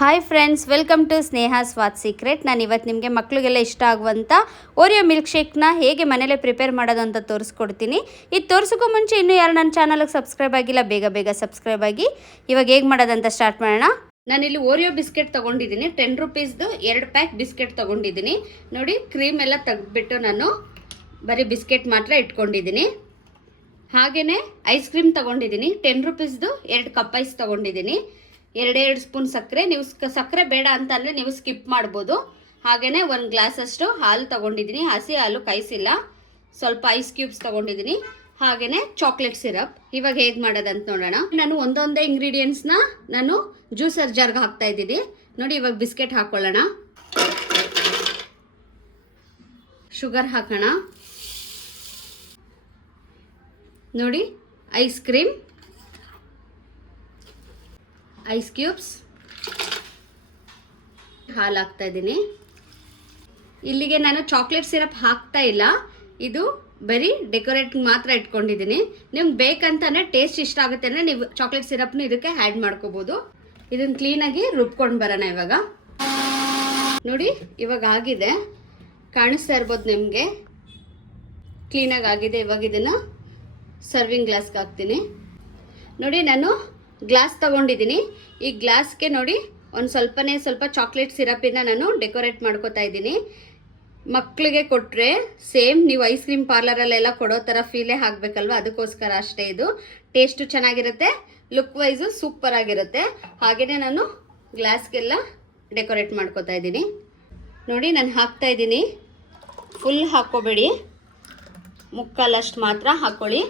Hi friends, welcome to Sneha ಸ್ವಾತ್ secret. ನಾನು ಇವತ್ತು ನಿಮಗೆ ಮಕ್ಕಳಿಗೆಲ್ಲ ಇಷ್ಟ ಆಗುವಂಥ ಓರಿಯೋ ಮಿಲ್ಕ್ ಶೇಕ್ನ ಹೇಗೆ ಮನೇಲೇ ಪ್ರಿಪೇರ್ ಮಾಡೋದು ಅಂತ ತೋರಿಸ್ಕೊಡ್ತೀನಿ. ಇದು ತೋರಿಸೋಕ್ಕೂ ಮುಂಚೆ ಇನ್ನೂ ಯಾರು ನನ್ನ ಚಾನಲ್ಗೆ ಸಬ್ಸ್ಕ್ರೈಬ್ ಆಗಿಲ್ಲ, ಬೇಗ ಸಬ್ಸ್ಕ್ರೈಬ್ ಆಗಿ. ಇವಾಗ ಹೇಗೆ ಮಾಡೋದಂತ ಸ್ಟಾರ್ಟ್ ಮಾಡೋಣ. ನಾನಿಲ್ಲಿ ಓರಿಯೋ ಬಿಸ್ಕೆಟ್ ತೊಗೊಂಡಿದ್ದೀನಿ. 10 ರೂಪೀಸ್ದು 2 ಪ್ಯಾಕ್ ಬಿಸ್ಕೆಟ್ ತೊಗೊಂಡಿದ್ದೀನಿ. ನೋಡಿ, ಕ್ರೀಮ್ ಎಲ್ಲ ತೆಗೆದ್ಬಿಟ್ಟು ನಾನು ಬರೀ ಬಿಸ್ಕೆಟ್ ಮಾತ್ರ ಇಟ್ಕೊಂಡಿದ್ದೀನಿ. ಹಾಗೆಯೇ ಐಸ್ ಕ್ರೀಮ್ ತೊಗೊಂಡಿದ್ದೀನಿ. 10 ರೂಪೀಸ್ದು 2 ಕಪ್ ಐಸ್ ತೊಗೊಂಡಿದ್ದೀನಿ. 2 ಸ್ಪೂನ್ ಸಕ್ಕರೆ. ನೀವು ಸಕ್ಕರೆ ಬೇಡ ಅಂತಂದರೆ ನೀವು ಸ್ಕಿಪ್ ಮಾಡ್ಬೋದು. ಹಾಗೆಯೇ 1 ಗ್ಲಾಸ್ ಅಷ್ಟು ಹಾಲು ತೊಗೊಂಡಿದ್ದೀನಿ. ಹಸಿ ಹಾಲು ಕಾಯಿಸಿಲ್ಲ. ಸ್ವಲ್ಪ ಐಸ್ ಕ್ಯೂಬ್ಸ್ ತೊಗೊಂಡಿದ್ದೀನಿ. ಹಾಗೆಯೇ ಚಾಕ್ಲೇಟ್ ಸಿರಪ್. ಇವಾಗ ಹೇಗೆ ಮಾಡೋದಂತ ನೋಡೋಣ. ನಾನು ಒಂದೊಂದೇ ಇಂಗ್ರೀಡಿಯೆಂಟ್ಸ್ನ ನಾನು ಜ್ಯೂಸರ್ ಜಾರ್ಗೆ ಹಾಕ್ತಾ ಇದ್ದೀನಿ. ನೋಡಿ, ಇವಾಗ ಬಿಸ್ಕೆಟ್ ಹಾಕೊಳ್ಳೋಣ. ಶುಗರ್ ಹಾಕೋಣ. ನೋಡಿ, ಐಸ್ ಕ್ರೀಮ್, ಐಸ್ ಕ್ಯೂಬ್ಸ್, ಹಾಲು ಹಾಕ್ತಾ ಇದ್ದೀನಿ. ಇಲ್ಲಿಗೆ ನಾನು ಚಾಕ್ಲೇಟ್ ಸಿರಪ್ ಹಾಕ್ತಾ ಇಲ್ಲ. ಇದು ಬರೀ ಡೆಕೋರೇಟ್ ಮಾತ್ರ ಇಟ್ಕೊಂಡಿದ್ದೀನಿ. ನಿಮ್ಗೆ ಬೇಕಂತಾನೆ, ಟೇಸ್ಟ್ ಇಷ್ಟ ಆಗುತ್ತೆ ಅಂದರೆ ನೀವು ಚಾಕ್ಲೇಟ್ ಸಿರಪ್ನು ಇದಕ್ಕೆ ಆ್ಯಡ್ ಮಾಡ್ಕೋಬೋದು. ಇದನ್ನು ಕ್ಲೀನಾಗಿ ರುಬ್ಕೊಂಡು ಬರೋಣ. ಇವಾಗ ನೋಡಿ, ಇವಾಗ ಆಗಿದೆ, ಕಾಣಿಸ್ತಾ ಇರ್ಬೋದು ನಿಮಗೆ, ಕ್ಲೀನಾಗಿ ಆಗಿದೆ. ಇವಾಗ ಇದನ್ನು ಸರ್ವಿಂಗ್ ಗ್ಲಾಸ್ಗೆ ಹಾಕ್ತೀನಿ. ನೋಡಿ, ನಾನು ಗ್ಲಾಸ್ ತಗೊಂಡಿದ್ದೀನಿ. ಈ ಗ್ಲಾಸ್ಗೆ ನೋಡಿ ಸ್ವಲ್ಪ ಚಾಕ್ಲೇಟ್ ಸಿರಪಿನ ನಾನು ಡೆಕೋರೇಟ್ ಮಾಡ್ಕೋತಾ ಇದ್ದೀನಿ. ಮಕ್ಕಳಿಗೆ ಕೊಟ್ಟರೆ ಸೇಮ್ ನೀವು ಐಸ್ ಕ್ರೀಮ್ ಪಾರ್ಲರಲ್ಲೆಲ್ಲ ಕೊಡೋ ಥರ ಫೀಲೇ ಆಗಬೇಕಲ್ವ, ಅದಕ್ಕೋಸ್ಕರ ಅಷ್ಟೇ. ಇದು ಟೇಸ್ಟು ಚೆನ್ನಾಗಿರುತ್ತೆ, ಲುಕ್ ವೈಸು ಸೂಪರ್ ಆಗಿರುತ್ತೆ. ಹಾಗೆಯೇ ನಾನು ಗ್ಲಾಸ್ಗೆಲ್ಲ ಡೆಕೋರೇಟ್ ಮಾಡ್ಕೋತಾ ಇದ್ದೀನಿ. ನೋಡಿ, ನಾನು ಹಾಕ್ತಾ ಇದ್ದೀನಿ. ಫುಲ್ ಹಾಕ್ಕೋಬೇಡಿ, ಮುಕ್ಕಾಲಷ್ಟು ಮಾತ್ರ ಹಾಕ್ಕೊಳ್ಳಿ.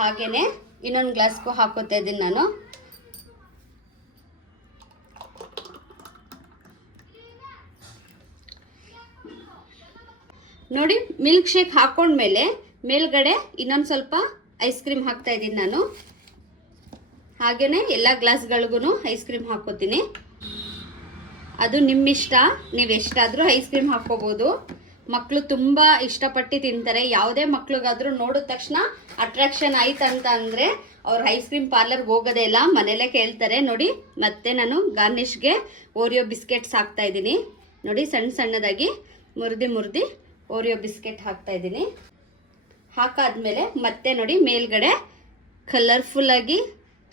ಹಾಗೆಯೇ ಇನ್ನೊಂದು ಗ್ಲಾಸ್ಗೂ ಹಾಕೋತಾ ಇದ್ದೀನಿ ನಾನು. ನೋಡಿ, ಮಿಲ್ಕ್ ಶೇಕ್ ಹಾಕೊಂಡ್ಮೇಲೆ ಮೇಲ್ಗಡೆ ಇನ್ನೊಂದು ಸ್ವಲ್ಪ ಐಸ್ ಕ್ರೀಮ್ ಹಾಕ್ತಾ ಇದ್ದೀನಿ ನಾನು. ಹಾಗೆಯೇ ಎಲ್ಲ ಗ್ಲಾಸ್ಗಳಿಗೂ ಐಸ್ ಕ್ರೀಮ್ ಹಾಕೋತೀನಿ. ಅದು ನಿಮ್ಮಿಷ್ಟ, ನೀವು ಎಷ್ಟಾದರೂ ಐಸ್ ಕ್ರೀಮ್ ಹಾಕ್ಕೋಬೋದು. ಮಕ್ಕಳು ತುಂಬ ಇಷ್ಟಪಟ್ಟು ತಿಂತಾರೆ. ಯಾವುದೇ ಮಕ್ಳಿಗಾದ್ರೂ ನೋಡಿದ ತಕ್ಷಣ ಅಟ್ರಾಕ್ಷನ್ ಆಯ್ತು ಅಂತ ಅಂದರೆ ಅವ್ರು ಐಸ್ ಕ್ರೀಮ್ ಪಾರ್ಲರ್ಗೆ ಹೋಗೋದೇ ಇಲ್ಲ, ಮನೇಲೇ ಕೇಳ್ತಾರೆ. ನೋಡಿ, ಮತ್ತೆ ನಾನು ಗಾರ್ನಿಷ್ಗೆ ಓರಿಯೋ ಬಿಸ್ಕೆಟ್ಸ್ ಹಾಕ್ತಾ ಇದ್ದೀನಿ. ನೋಡಿ, ಸಣ್ಣದಾಗಿ ಮುರಿದು ಓರಿಯೋ ಬಿಸ್ಕೆಟ್ ಹಾಕ್ತಾ ಇದ್ದೀನಿ. ಹಾಕಾದ್ಮೇಲೆ ಮತ್ತೆ ನೋಡಿ, ಮೇಲ್ಗಡೆ ಕಲರ್ಫುಲ್ಲಾಗಿ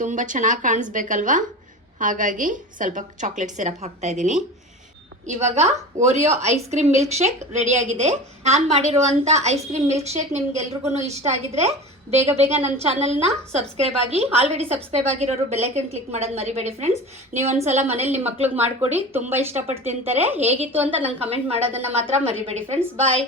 ತುಂಬ ಚೆನ್ನಾಗಿ ಕಾಣಿಸ್ಬೇಕಲ್ವಾ, ಹಾಗಾಗಿ ಸ್ವಲ್ಪ ಚಾಕ್ಲೇಟ್ ಸಿರಪ್ ಹಾಕ್ತಾ ಇದ್ದೀನಿ. ಇವಾಗ Oreo ice cream milk shake ರೆಡಿಯಾಗಿದೆ. ನಾನು ಮಾಡಿರುವಂಥ ಐಸ್ ಕ್ರೀಮ್ ಮಿಲ್ಕ್ ಶೇಕ್ ನಿಮ್ಗೆಲ್ರಿಗೂ ಇಷ್ಟ ಆಗಿದ್ರೆ ಬೇಗ ನನ್ನ ಚಾನಲ್ನ ಸಬ್ಸ್ಕ್ರೈಬ್ ಆಗಿ. ಆಲ್ರೆಡಿ ಸಬ್ಸ್ಕ್ರೈಬ್ ಆಗಿರೋರು ಬೆಲ್ಲೈಕನ್ ಕ್ಲಿಕ್ ಮಾಡೋದು ಮರಿಬೇಡಿ ಫ್ರೆಂಡ್ಸ್. ನೀವೊಂದ್ಸಲ ಮನೇಲಿ ನಿಮ್ಮ ಮಕ್ಳಿಗೆ ಮಾಡಿಕೊಡಿ, ತುಂಬ ಇಷ್ಟಪಟ್ಟು ತಿಂತಾರೆ. ಹೇಗಿತ್ತು ಅಂತ ನಂಗೆ ಕಮೆಂಟ್ ಮಾಡೋದನ್ನು ಮಾತ್ರ ಮರಿಬೇಡಿ ಫ್ರೆಂಡ್ಸ್. ಬಾಯ್.